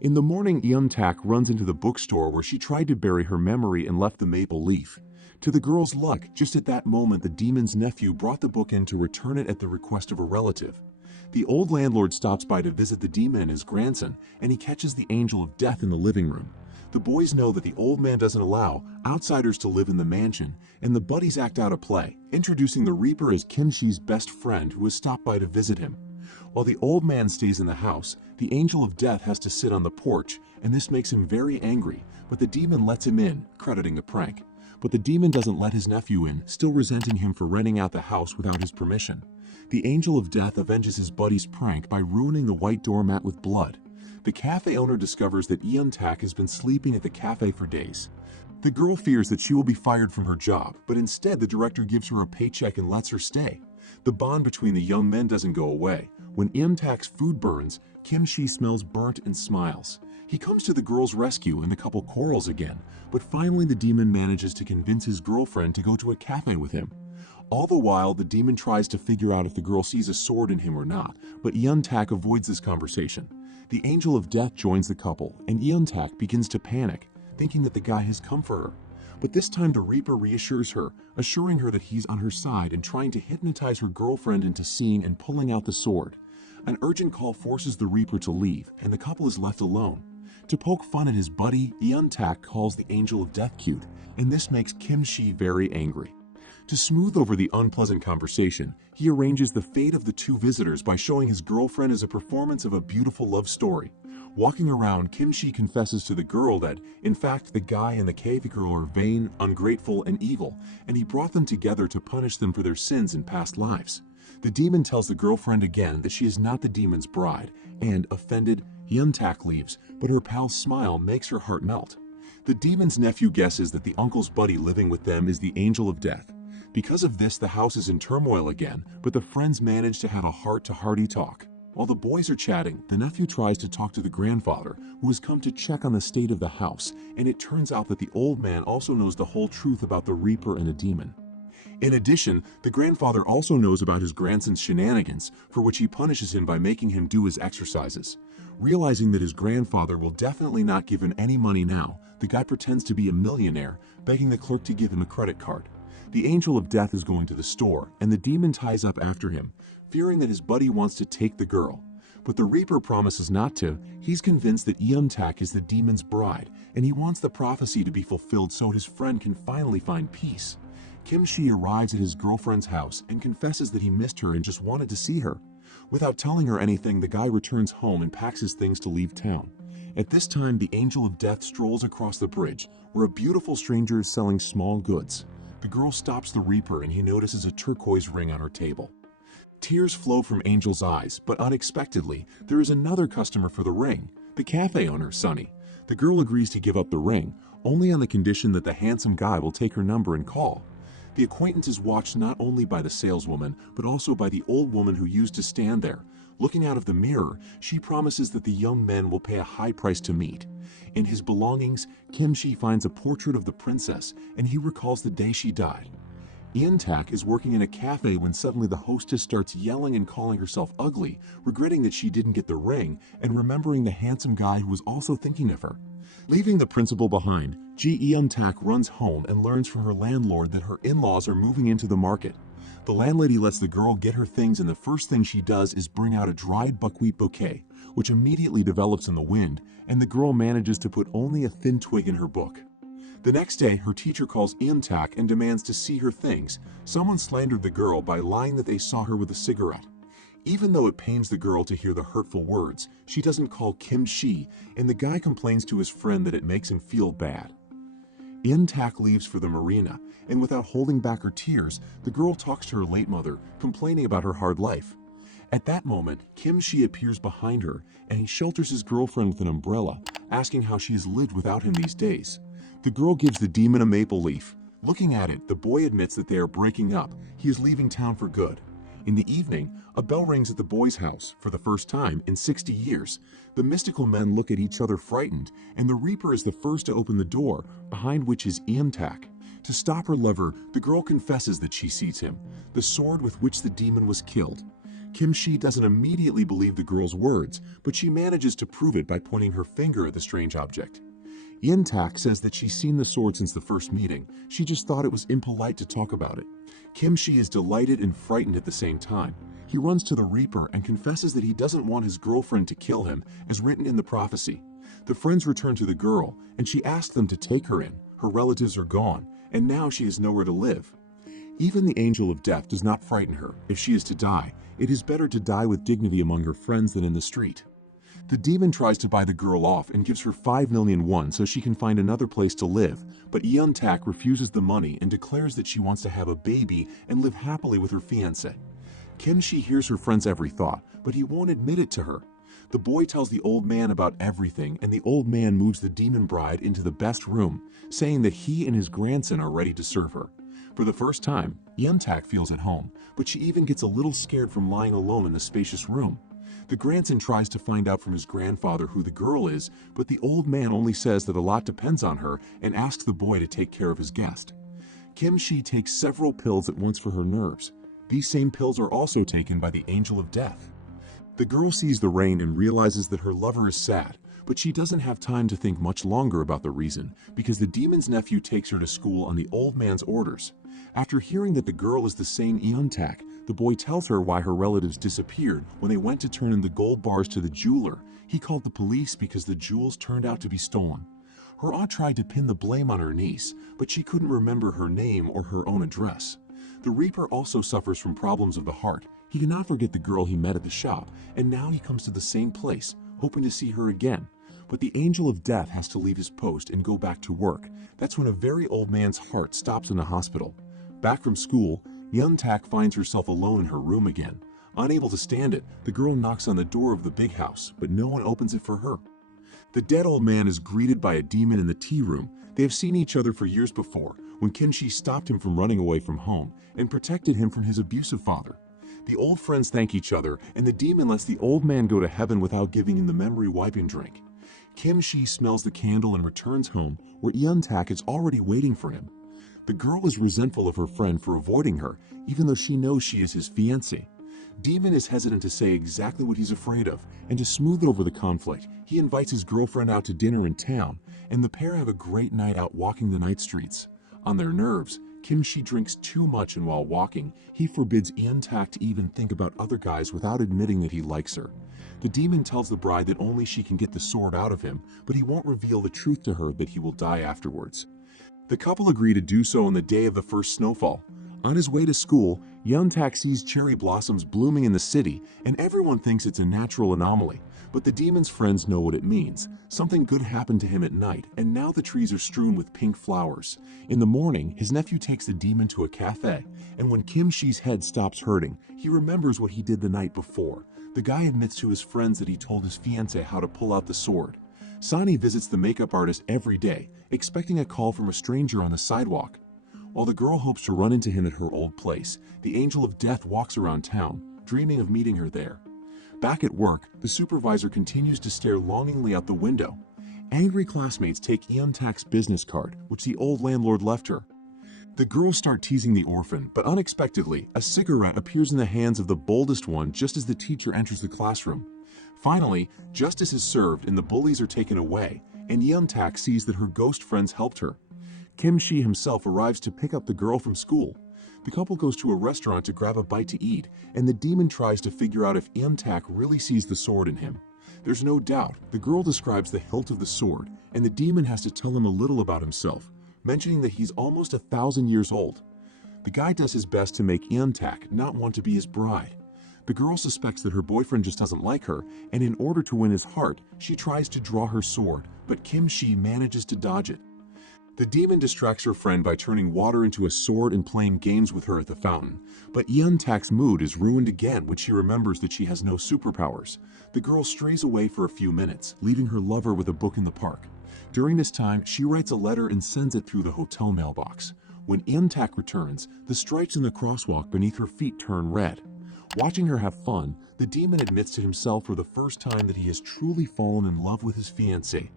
In the morning, Tak runs into the bookstore where she tried to bury her memory and left the maple leaf. To the girl's luck, just at that moment the demon's nephew brought the book in to return it at the request of a relative. The old landlord stops by to visit the demon and his grandson, and he catches the angel of death in the living room. The boys know that the old man doesn't allow outsiders to live in the mansion, and the buddies act out a play, introducing the Reaper as Kimchi's best friend who has stopped by to visit him. While the old man stays in the house, the angel of death has to sit on the porch, and this makes him very angry, but the demon lets him in, crediting the prank. But the demon doesn't let his nephew in, still resenting him for renting out the house without his permission. The angel of death avenges his buddy's prank by ruining the white doormat with blood. The cafe owner discovers that Tak has been sleeping at the cafe for days. The girl fears that she will be fired from her job, but instead the director gives her a paycheck and lets her stay. The bond between the young men doesn't go away. When Tak's food burns, Kimchi smells burnt and smiles. He comes to the girl's rescue and the couple quarrels again, but finally the demon manages to convince his girlfriend to go to a cafe with him. All the while, the demon tries to figure out if the girl sees a sword in him or not, but Tak avoids this conversation. The angel of death joins the couple, and Tak begins to panic, thinking that the guy has come for her. But this time the Reaper reassures her, assuring her that he's on her side and trying to hypnotize her girlfriend into seeing and pulling out the sword. An urgent call forces the Reaper to leave, and the couple is left alone. To poke fun at his buddy, Tak calls the angel of death cute, and this makes Kimchi very angry. To smooth over the unpleasant conversation, he arranges the fate of the two visitors by showing his girlfriend as a performance of a beautiful love story. Walking around, Kimchi confesses to the girl that, in fact, the guy and the cave girl are vain, ungrateful, and evil, and he brought them together to punish them for their sins in past lives. The demon tells the girlfriend again that she is not the demon's bride, and, offended, Tak leaves, but her pal's smile makes her heart melt. The demon's nephew guesses that the uncle's buddy living with them is the angel of death. Because of this, the house is in turmoil again, but the friends manage to have a heart-to-hearty talk. While the boys are chatting, the nephew tries to talk to the grandfather, who has come to check on the state of the house, and it turns out that the old man also knows the whole truth about the Reaper and the demon. In addition, the grandfather also knows about his grandson's shenanigans, for which he punishes him by making him do his exercises. Realizing that his grandfather will definitely not give him any money now, the guy pretends to be a millionaire, begging the clerk to give him a credit card. The angel of death is going to the store, and the demon ties up after him, fearing that his buddy wants to take the girl. But the Reaper promises not to. He's convinced that Tak is the demon's bride, and he wants the prophecy to be fulfilled so his friend can finally find peace. Kimchi arrives at his girlfriend's house and confesses that he missed her and just wanted to see her. Without telling her anything, the guy returns home and packs his things to leave town. At this time, the angel of death strolls across the bridge, where a beautiful stranger is selling small goods. The girl stops the Reaper and he notices a turquoise ring on her table. Tears flow from Angel's eyes, but unexpectedly, there is another customer for the ring, the cafe owner, Sunny. The girl agrees to give up the ring, only on the condition that the handsome guy will take her number and call. The acquaintance is watched not only by the saleswoman, but also by the old woman who used to stand there. Looking out of the mirror, she promises that the young men will pay a high price to meet. In his belongings, Kimchi finds a portrait of the princess, and he recalls the day she died. Tak is working in a cafe when suddenly the hostess starts yelling and calling herself ugly, regretting that she didn't get the ring, and remembering the handsome guy who was also thinking of her. Leaving the principal behind, Tak runs home and learns from her landlord that her in-laws are moving into the market. The landlady lets the girl get her things, and the first thing she does is bring out a dried buckwheat bouquet, which immediately develops in the wind, and the girl manages to put only a thin twig in her book. The next day, her teacher calls Tak and demands to see her things. Someone slandered the girl by lying that they saw her with a cigarette. Even though it pains the girl to hear the hurtful words, she doesn't call Kimchi, and the guy complains to his friend that it makes him feel bad. Tak leaves for the marina, and without holding back her tears, the girl talks to her late mother, complaining about her hard life. At that moment, Kimchi appears behind her, and he shelters his girlfriend with an umbrella, asking how she has lived without him these days. The girl gives the demon a maple leaf. Looking at it, the boy admits that they are breaking up. He is leaving town for good. In the evening, a bell rings at the boys' house for the first time in 60 years. The mystical men look at each other frightened, and the Reaper is the first to open the door, behind which is Tak. To stop her lover, the girl confesses that she sees him, the sword with which the demon was killed. Kim Shi doesn't immediately believe the girl's words, but she manages to prove it by pointing her finger at the strange object. Yin Tak says that she's seen the sword since the first meeting, she just thought it was impolite to talk about it. Kim Shi is delighted and frightened at the same time. He runs to the Reaper and confesses that he doesn't want his girlfriend to kill him, as written in the prophecy. The friends return to the girl, and she asks them to take her in. Her relatives are gone, and now she has nowhere to live. Even the Angel of Death does not frighten her. If she is to die, it is better to die with dignity among her friends than in the street. The demon tries to buy the girl off and gives her 5 million won so she can find another place to live, but Yeon Tak refuses the money and declares that she wants to have a baby and live happily with her fiancé. Kim Shi hears her friend's every thought, but he won't admit it to her. The boy tells the old man about everything, and the old man moves the demon bride into the best room, saying that he and his grandson are ready to serve her. For the first time, Yeon Tak feels at home, but she even gets a little scared from lying alone in the spacious room. The grandson tries to find out from his grandfather who the girl is, but the old man only says that a lot depends on her and asks the boy to take care of his guest. Kim Shi takes several pills at once for her nerves. These same pills are also taken by the Angel of Death. The girl sees the rain and realizes that her lover is sad, but she doesn't have time to think much longer about the reason, because the demon's nephew takes her to school on the old man's orders. After hearing that the girl is the same Yeon Tak, the boy tells her why her relatives disappeared when they went to turn in the gold bars to the jeweler. He called the police because the jewels turned out to be stolen. Her aunt tried to pin the blame on her niece, but she couldn't remember her name or her own address. The Reaper also suffers from problems of the heart. He cannot forget the girl he met at the shop, and now he comes to the same place, hoping to see her again. But the Angel of Death has to leave his post and go back to work. That's when a very old man's heart stops in the hospital. Back from school, Yeon Tak finds herself alone in her room again. Unable to stand it, the girl knocks on the door of the big house, but no one opens it for her. The dead old man is greeted by a demon in the tea room. They have seen each other for years before, when Kim Shi stopped him from running away from home and protected him from his abusive father. The old friends thank each other, and the demon lets the old man go to heaven without giving him the memory-wiping drink. Kim Shi smells the candle and returns home, where Yeon Tak is already waiting for him. The girl is resentful of her friend for avoiding her, even though she knows she is his fiancée. Demon is hesitant to say exactly what he's afraid of, and to smooth over the conflict, he invites his girlfriend out to dinner in town, and the pair have a great night out walking the night streets. On their nerves, Kim Shi drinks too much, and while walking, he forbids Yeon Tak to even think about other guys without admitting that he likes her. The demon tells the bride that only she can get the sword out of him, but he won't reveal the truth to her that he will die afterwards. The couple agree to do so on the day of the first snowfall. On his way to school, Yeon Tak sees cherry blossoms blooming in the city, and everyone thinks it's a natural anomaly. But the demon's friends know what it means. Something good happened to him at night, and now the trees are strewn with pink flowers. In the morning, his nephew takes the demon to a cafe, and when Kim Shi's head stops hurting, he remembers what he did the night before. The guy admits to his friends that he told his fiancée how to pull out the sword. Sani visits the makeup artist every day, expecting a call from a stranger on the sidewalk. While the girl hopes to run into him at her old place, the Angel of Death walks around town, dreaming of meeting her there. Back at work, the supervisor continues to stare longingly out the window. Angry classmates take Yeon Tak's business card, which the old landlord left her. The girls start teasing the orphan, but unexpectedly, a cigarette appears in the hands of the boldest one just as the teacher enters the classroom. Finally, justice is served and the bullies are taken away, and Yeon Tak sees that her ghost friends helped her. Kim Shi himself arrives to pick up the girl from school. The couple goes to a restaurant to grab a bite to eat, and the demon tries to figure out if Yeon Tak really sees the sword in him. There's no doubt, the girl describes the hilt of the sword, and the demon has to tell him a little about himself, mentioning that he's almost 1,000 years old. The guy does his best to make Yeon Tak not want to be his bride. The girl suspects that her boyfriend just doesn't like her, and in order to win his heart, she tries to draw her sword, but Kim Shi manages to dodge it. The demon distracts her friend by turning water into a sword and playing games with her at the fountain, but Yeon Tak's mood is ruined again when she remembers that she has no superpowers. The girl strays away for a few minutes, leaving her lover with a book in the park. During this time, she writes a letter and sends it through the hotel mailbox. When Yeon Tak returns, the stripes in the crosswalk beneath her feet turn red. Watching her have fun, the demon admits to himself for the first time that he has truly fallen in love with his fiancée.